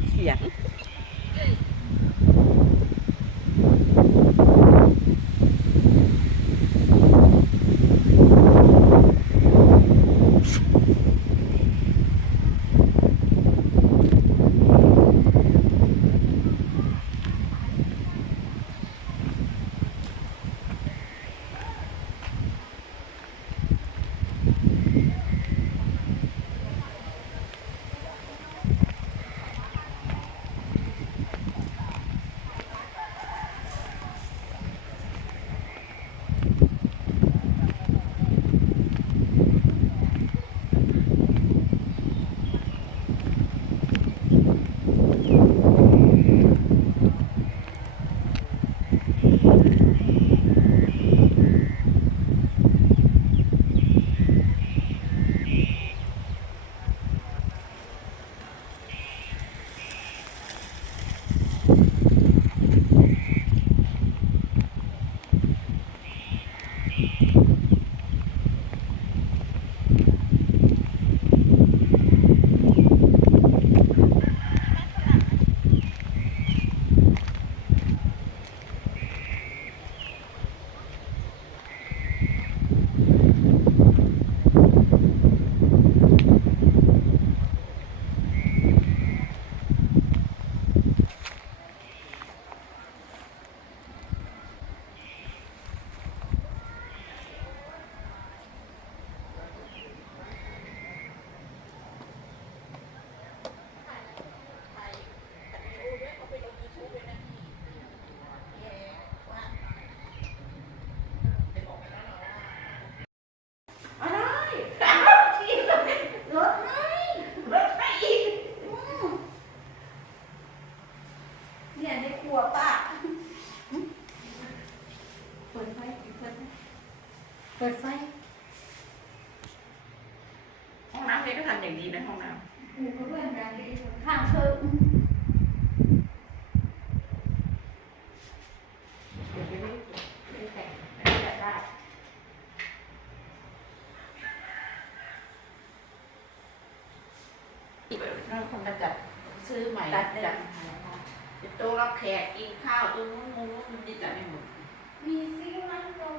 天ำอย่างดีในห้องน้ำข้างเพิ่มเราคงจะจัดซื้อใหม่จัดจัตู้รับแขกกินข้าวตู้นู้นนู้นนี่จัดไม่หมดมีซื้อมันก่